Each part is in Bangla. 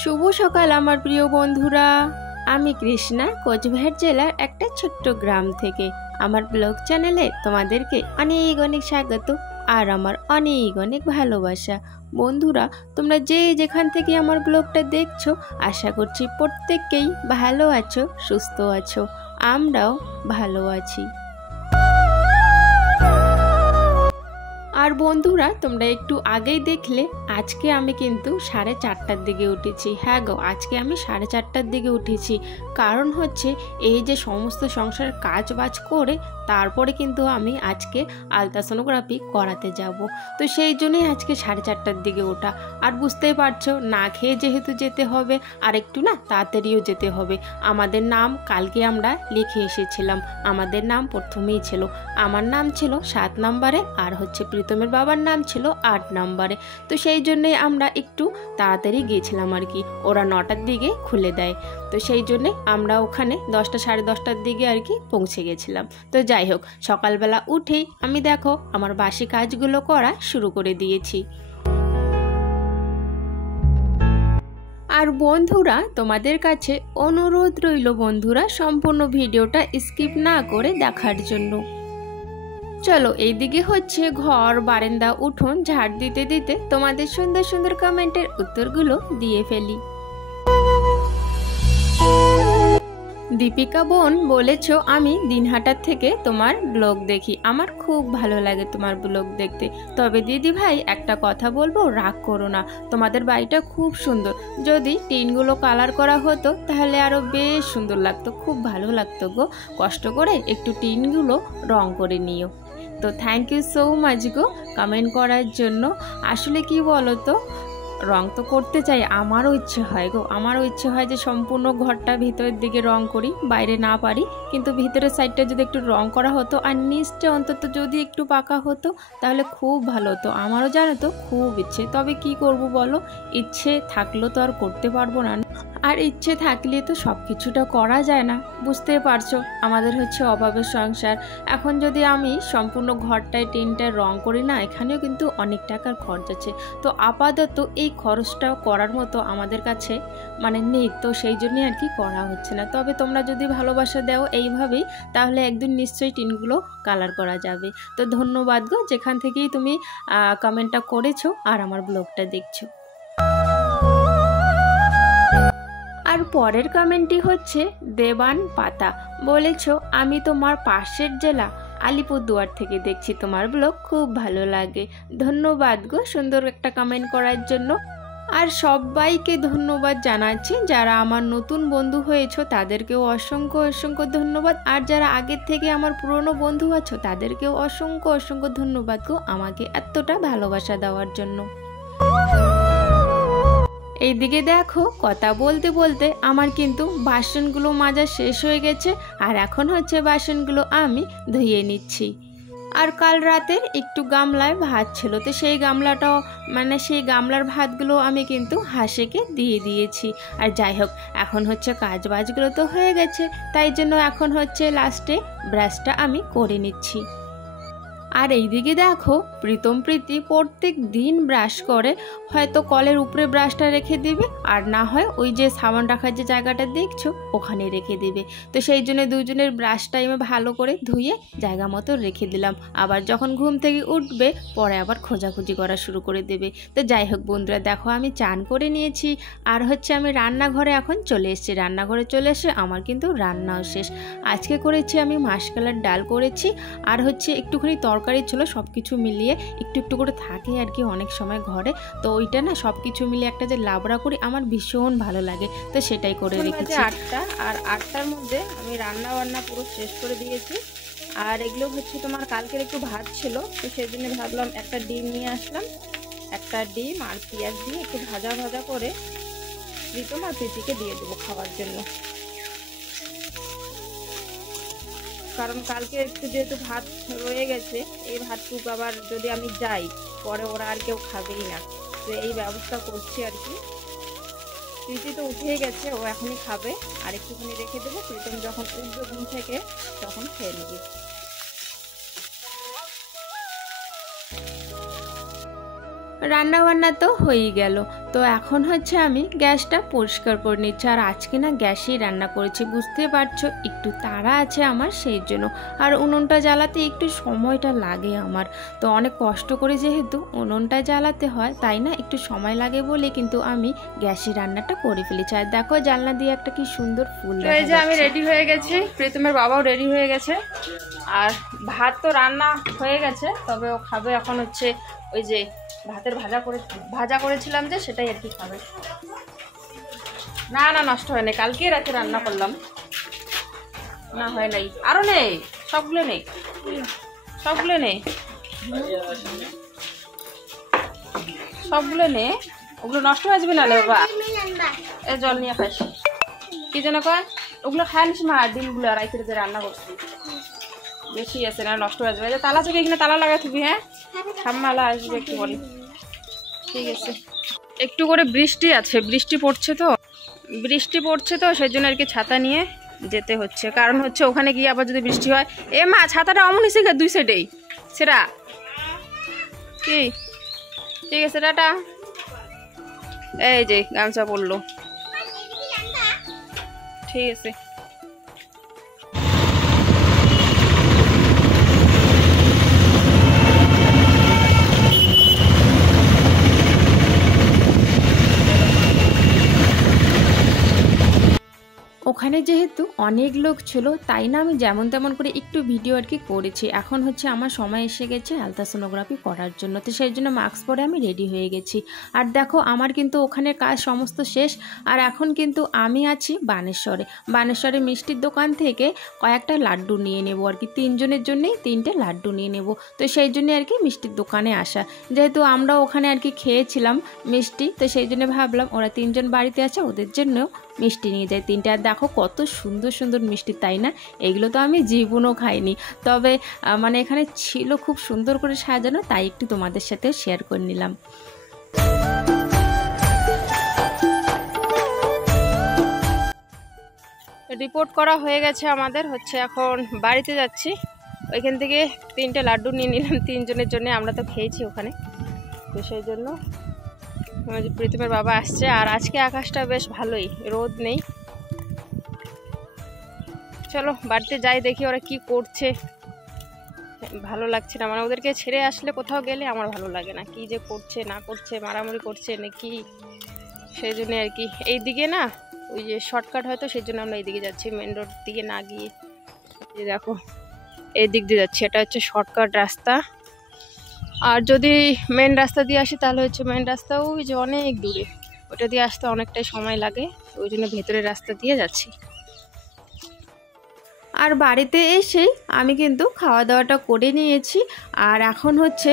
শুভ সকাল আমার প্রিয় বন্ধুরা। আমি কৃষ্ণা, কোচবিহার জেলার একটা ছোট্ট গ্রাম থেকে আমার ব্লগ চ্যানেলে তোমাদেরকে অনেক অনেক স্বাগত আর আমার অনেক অনেক ভালোবাসা। বন্ধুরা, তোমরা যে যেখান থেকে আমার ব্লগটা দেখছো, আশা করছি প্রত্যেককেই ভালো আছো, সুস্থ আছো। আমরাও ভালো আছি। আর বন্ধুরা, তোমরা একটু আগেই দেখলে আজকে আমি কিন্তু 4:30টার দিকে উঠেছি। হ্যাঁ গো, আজকে আমি 4:30টার দিকে উঠেছি। কারণ হচ্ছে এই যে সমস্ত সংসারের কাজ বাজ করে তারপরে কিন্তু আমি আজকে আলট্রাসোনোগ্রাফি করাতে যাব। তো সেই জন্যই আজকে 4:30টার দিকে ওঠা। আর বুঝতেই পারছো, না খেয়ে যেহেতু যেতে হবে আর একটু না তাড়াতাড়িও যেতে হবে। আমাদের নাম কালকে আমরা লিখে এসেছিলাম। আমাদের নাম প্রথমেই ছিল, আমার নাম ছিল 7 নম্বরে আর হচ্ছে প্রীতমের বাবার নাম ছিল 8 নম্বরে। তো সেই জন্যই আমরা একটু তাড়াতাড়ি গিয়েছিলাম আর কি। ওরা 9টার দিকে খুলে দেয়, তো সেই জন্যে আমরা ওখানে 10টা সাড়ে 10টার দিকে আর কি পৌঁছে গেছিলাম। তো যাই হোক, সকালবেলা উঠেই আমি দেখো আমার বাসি কাজগুলো করা শুরু করে দিয়েছি। আর বন্ধুরা, তোমাদের কাছে অনুরোধ রইল বন্ধুরা, সম্পূর্ণ ভিডিওটা স্কিপ না করে দেখার জন্য। চলো, এইদিকে হচ্ছে ঘর, বারান্দা, উঠোন ঝাড় দিতে দিতে তোমাদের সুন্দর সুন্দর কমেন্টের উত্তরগুলো দিয়ে ফেলি। দীপিকা বোন বলেছো, আমি দিনহাটার থেকে তোমার ব্লগ দেখি, আমার খুব ভালো লাগে তোমার ব্লগ দেখতে। তবে দিদি ভাই একটা কথা বলবো, রাগ করো না, তোমাদের বাড়িটা খুব সুন্দর। যদি টিনগুলো কালার করা হতো তাহলে আরো বেশ সুন্দর লাগতো, খুব ভালো লাগতো গো। কষ্ট করে একটু টিনগুলো রং করে নিও। তো থ্যাংক ইউ সো মাচ গো কমেন্ট করার জন্য। আসলে কি বলো তো, রং তো করতে চাই, আমারও ইচ্ছে হয় গো, আমারও ইচ্ছে হয় যে সম্পূর্ণ ঘরটা ভিতরের দিকে রং করি, বাইরে না পারি, কিন্তু ভিতরের সাইডটা যদি একটু রং করা হতো আর নিচটা অন্তত যদি একটু পাকা হতো তাহলে খুব ভালো হতো। আমারও জানো তো খুব ইচ্ছে, তবে কি করব বলো, ইচ্ছে থাকলেও তো আর করতে পারবো না। আর ইচ্ছে থাকলে তো সব কিছুটা করা যায় না, বুঝতে পারছো আমাদের হচ্ছে অভাবের সংসার। এখন যদি আমি সম্পূর্ণ ঘরটায় টিনটায় রং করি না, এখানেও কিন্তু অনেক টাকার খরচ আছে। তো আপাতত এই খরচটাও করার মতো আমাদের কাছে নেই, তো সেই জন্যই আর কি করা হচ্ছে না। তবে তোমরা যদি ভালোবাসা দাও এইভাবেই, তাহলে একদিন নিশ্চয়ই টিনগুলো কালার করা যাবে। তো ধন্যবাদ গো, যেখান থেকেই তুমি কমেন্টটা করেছো আর আমার ব্লগটা দেখছো। আর পরের কমেন্টটি হচ্ছে দেবান পাতা, বলেছো, আমি তোমার পাশের জেলা আলিপুরদুয়ার থেকে দেখছি তোমার ব্লগ, খুব ভালো লাগে। ধন্যবাদ গো সুন্দর একটা কমেন্ট করার জন্য। আর সবাইকে ধন্যবাদ জানাচ্ছি, যারা আমার নতুন বন্ধু হয়েছো তাদেরকেও অসংখ্য অসংখ্য ধন্যবাদ। আর যারা আগের থেকে আমার পুরনো বন্ধু আছো তাদেরকেও অসংখ্য অসংখ্য ধন্যবাদ গো আমাকে এতটা ভালোবাসা দেওয়ার জন্য। এইদিকে দেখো, কথা বলতে বলতে আমার কিন্তু বাসনগুলো মাজা শেষ হয়ে গেছে, আর এখন হচ্ছে বাসনগুলো আমি ধুয়ে নিচ্ছি। আর কাল রাতের একটু গামলায় ভাত ছিল, তো সেই গামলাটাও সেই গামলার ভাতগুলো আমি কিন্তু হাঁসেকে দিয়ে দিয়েছি। আর যাই হোক, এখন হচ্ছে কাজ বাজগুলো তো হয়ে গেছে, তাই জন্য এখন হচ্ছে লাস্টে ব্রাশটা আমি করে নিচ্ছি। আর এইদিকে দেখো, প্রীতি প্রত্যেক দিন ব্রাশ করে, হয়তো কলের উপরে ব্রাশটা রেখে দিবে, আর না হয় ওই যে সাবান রাখার যে জায়গাটা দেখছো ওখানে রেখে দিবে। তো সেই জন্য দুজনের ব্রাশটা আমি ভালো করে ধুয়ে জায়গা মতো রেখে দিলাম। আবার যখন ঘুম থেকে উঠবে পরে আবার খোঁজাখুঁজি করা শুরু করে দেবে। তো যাই হোক বন্ধুরা, দেখো আমি চান করে নিয়েছি, আর হচ্ছে আমি রান্নাঘরে এখন চলে এসেছি। রান্নাঘরে চলে এসে আমার কিন্তু রান্নাও শেষ। আজকে করেছি আমি মাসকলাইর ডাল করেছি, আর হচ্ছে একটুখানি তরকারি ছিল। সব কিছু মিলিয়ে একটু একটু করে থাকে আর কি অনেক সময় ঘরে, তো ওইটা না সব কিছু মিলিয়ে একটা যে লাবড়া করি আমার ভীষণ ভালো লাগে, তো সেটাই করে রেখেছি। 8টা, আর 8টার মধ্যে আমি রান্না বান্না পুরো শেষ করে দিয়েছি। আর এগুলো হচ্ছে তোমার কালকের একটু ভাত ছিল, তো সেই জন্য ভাবলাম একটা ডিম নিয়ে আসলাম, একটা ডিম আর পেঁয়াজ দিয়ে একটু ভাজা ভাজা করে প্রীতম আর প্রীতিকে দিয়ে দেবো খাওয়ার জন্য। কারণ কালকে একটু যেহেতু ভাত রয়ে গেছে, এই ভাতটুকু আবার যদি আমি যাই পরে ওরা আর কেউ খাবেই না, তো এই ব্যবস্থা করছি আর কি। প্রীতি তো উঠেই গেছে, ও এখনই খাবে, আর একটুখানি রেখে দেবো, প্রীতম যখন উঠবে ঘুম থেকে তখন খেয়ে নেবে। রান্না বান্না তো হয়েই গেল, তো এখন হচ্ছে আমি গ্যাসটা পরিষ্কার করে নিচ্ছি। আর আজকে না গ্যাসেই রান্না করেছি, বুঝতে পারছো একটু তাড়া আছে আমার, সেই জন্য। আর উনুনটা জ্বালাতে একটু সময়টা লাগে আমার, তো অনেক কষ্ট করে যেহেতু উনুনটা জ্বালাতে হয় তাই না একটু সময় লাগে বলে কিন্তু আমি গ্যাসে রান্নাটা করে ফেলেছি। আর দেখো জানলা দিয়ে একটা কি সুন্দর ফুল। এই যে আমি রেডি হয়ে গেছি, প্রীতমের বাবাও রেডি হয়ে গেছে, আর ভাত তো রান্না হয়ে গেছে, তবে ও খাবে এখন হচ্ছে ওই যে ভাতের ভাজা করেছিলাম যে সেটাই আর কি খাবে। না না নষ্ট হয় নাই, কালকে রাতে রান্না করলাম, না হয় নাই, আরো নেই, সবগুলো নেই, সবগুলো নেই, সবগুলো নেই, ওগুলো নষ্ট হয়ে যাবে না বাবা। এই জল নিয়ে খাস কি যেন কয়, ওগুলো খায় নিস মা, ডিমগুলো রাইতে রাতে রান্না করছি বেশি আছে না, নষ্ট হয়ে যাবে। তালা চোখে এখানে তালা লাগাই থাকবি, হ্যাঁ ঠাম্মালা আসবে একটু বলি, ঠিক আছে। একটু করে বৃষ্টি আছে, বৃষ্টি পড়ছে তো সেই জন্য আর কি ছাতা নিয়ে যেতে হচ্ছে, কারণ হচ্ছে ওখানে গিয়ে আবার যদি বৃষ্টি হয়। এ মা ছাতাটা অমন হিসেবে দুই সাইডেই সেরা কি, ঠিক আছে টাটা। এই যে গামছা পড়লো, ঠিক আছে। ওখানে যেহেতু অনেক লোক ছিল তাই না আমি যেমন তেমন করে একটু ভিডিও আর কি করেছি। এখন হচ্ছে আমার সময় এসে গেছে আলট্রাসোনোগ্রাফি করার জন্য, তো সেই জন্য মাস্ক পরে আমি রেডি হয়ে গেছি। আর দেখো আমার কিন্তু ওখানে কাজ সমস্ত শেষ, আর এখন কিন্তু আমি আছি বানেশ্বরে মিষ্টির দোকান থেকে কয়েকটা লাড্ডু নিয়ে নেব আর কি, 3 জনের জন্যই 3টে লাড্ডু নিয়ে নেব। তো সেই জন্য আর কি মিষ্টির দোকানে আসা, যেহেতু আমরা ওখানে আর কি খেয়েছিলাম মিষ্টি, তো সেই জন্য ভাবলাম ওরা 3 জন বাড়িতে আছে, ওদের জন্য মিষ্টি নিয়ে যায় 3টে। আর দেখো কত সুন্দর সুন্দর মিষ্টি, তাই না? এগুলো তো আমি জীবনও খাইনি, তবে মানে এখানে ছিল খুব সুন্দর করে সাজানো, তাই একটু তোমাদের সাথে শেয়ার করে নিলাম। রিপোর্ট করা হয়ে গেছে আমাদের, হচ্ছে এখন বাড়িতে যাচ্ছি। ওইখান থেকে 3টে লাড্ডু নিয়ে নিলাম 3 জনের জন্য, আমরা তো খেয়েছি ওখানে, তো সেই জন্য প্রীতমের বাবা আসছে। আর আজকে আকাশটা বেশ ভালোই, রোদ নেই। চলো বাড়িতে যাই, দেখি ওরা কি করছে। ভালো লাগছে না, মানে ওদেরকে ছেড়ে আসলে কোথাও গেলে আমার ভালো লাগে না, কি যে করছে না করছে, মারামারি করছে নাকি, সেই জন্য আর কি। এই দিকে না ওই যে শর্টকাট হয়তো, সেই জন্য আমরা এইদিকে যাচ্ছি, মেন রোড দিকে না গিয়ে। এই দেখো এই দিক দিয়ে যাচ্ছি, এটা হচ্ছে শর্টকাট রাস্তা। আর যদি মেন রাস্তা দিয়ে আসি তাহলে হচ্ছে মেন রাস্তা ওই যে অনেক দূরে, ওটা দিয়ে আসতে অনেকটাই সময় লাগে, ওই জন্য ভেতরের রাস্তা দিয়ে যাচ্ছি। আর বাড়িতে এসে আমি কিন্তু খাওয়া দাওয়াটা করে নিয়েছি। আর এখন হচ্ছে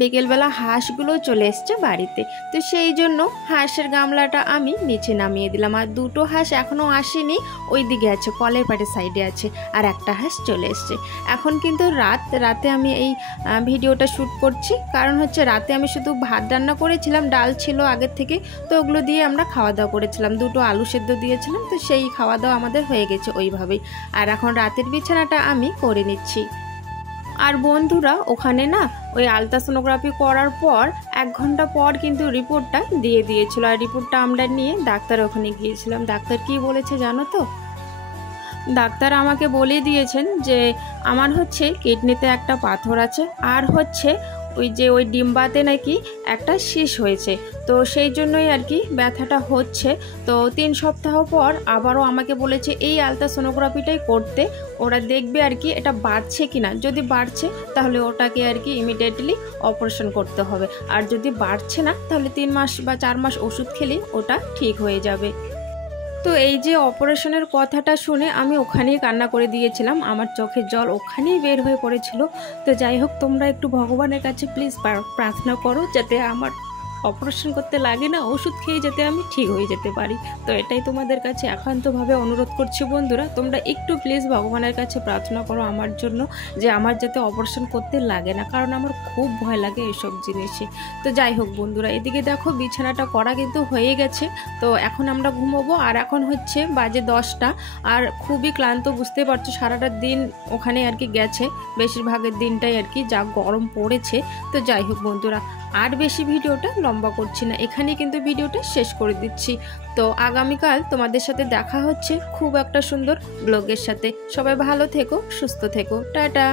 বিকেলবেলা হাঁসগুলো চলে এসছে বাড়িতে, তো সেই জন্য হাঁসের গামলাটা আমি নিচে নামিয়ে দিলাম। আর 2টো হাঁস এখনও আসেনি, ওই দিকে আছে, কলের পাটের সাইডে আছে, আর একটা হাঁস চলে এসছে। এখন কিন্তু রাতে আমি এই ভিডিওটা শ্যুট করছি, কারণ হচ্ছে রাতে আমি শুধু ভাত রান্না করেছিলাম, ডাল ছিল আগের থেকে, তো ওগুলো দিয়ে আমরা খাওয়া দাওয়া করেছিলাম, 2টো আলু সেদ্ধ দিয়েছিলাম, তো সেই খাওয়া দাওয়া আমাদের হয়ে গেছে ওইভাবেই। আর এখন রাতের বিছানাটা আমি করে নিচ্ছি। আর বন্ধুরা ওখানে না ওই আলট্রাসোনোগ্রাফি করার পর 1 ঘন্টা পর কিন্তু রিপোর্টটা দিয়ে দিয়েছিল, আর রিপোর্টটা আমরা নিয়ে ডাক্তার ওখানে গিয়েছিলাম। ডাক্তার কি বলেছে জানো তো? ডাক্তার আমাকে বলে দিয়েছেন যে আমার হচ্ছে কিডনিতে একটা পাথর আছে, আর হচ্ছে ওই ডিম্বাতে নাকি একটা শীষ হয়েছে, তো সেই জন্যই আর কি ব্যথাটা হচ্ছে। তো 3 সপ্তাহ পর আবারও আমাকে বলেছে এই আলট্রাসোনোগ্রাফিটাই করতে, ওরা দেখবে আর কি এটা বাড়ছে কিনা, যদি বাড়ছে তাহলে ওটাকে আর কি ইমিডিয়েটলি অপারেশন করতে হবে, আর যদি বাড়ছে না তাহলে 3 মাস বা 4 মাস ওষুধ খেলেই ওটা ঠিক হয়ে যাবে। তো এই যে অপারেশনের কথাটা শুনে আমি ওখানেই কান্না করে দিয়েছিলাম, আমার চোখের জল ওখানেই বের হয়ে পড়েছিল। তো যাই হোক, তোমরা একটু ভগবানের কাছে প্লিজ প্রার্থনা করো যাতে আমার অপারেশন করতে লাগে না, ওষুধ খেয়ে যাতে আমি ঠিক হয়ে যেতে পারি। তো এটাই তোমাদের কাছে একান্তভাবে অনুরোধ করছি বন্ধুরা, তোমরা একটু প্লিজ ভগবানের কাছে প্রার্থনা করো আমার জন্য, যে আমার যাতে অপারেশন করতে লাগে না, কারণ আমার খুব ভয় লাগে এসব জিনিসে। তো যাই হোক বন্ধুরা, এদিকে দেখো বিছানাটা করা কিন্তু হয়ে গেছে, তো এখন আমরা ঘুমোবো। আর এখন হচ্ছে বাজে 10টা, আর খুবই ক্লান্ত, বুঝতে পারছো সারাটা দিন ওখানে আর কি গেছে, বেশিরভাগের দিনটাই আর কি, যা গরম পড়েছে। তো যাই হোক বন্ধুরা, আর বেশি ভিডিওটা লম্বা করছি না, এখানে কিন্তু ভিডিওটা শেষ করে দিচ্ছি। তো আগামীকাল তোমাদের সাথে দেখা হচ্ছে খুব একটা সুন্দর ব্লগের সাথে। সবাই ভালো থেকো, সুস্থ থেকো, টাটা।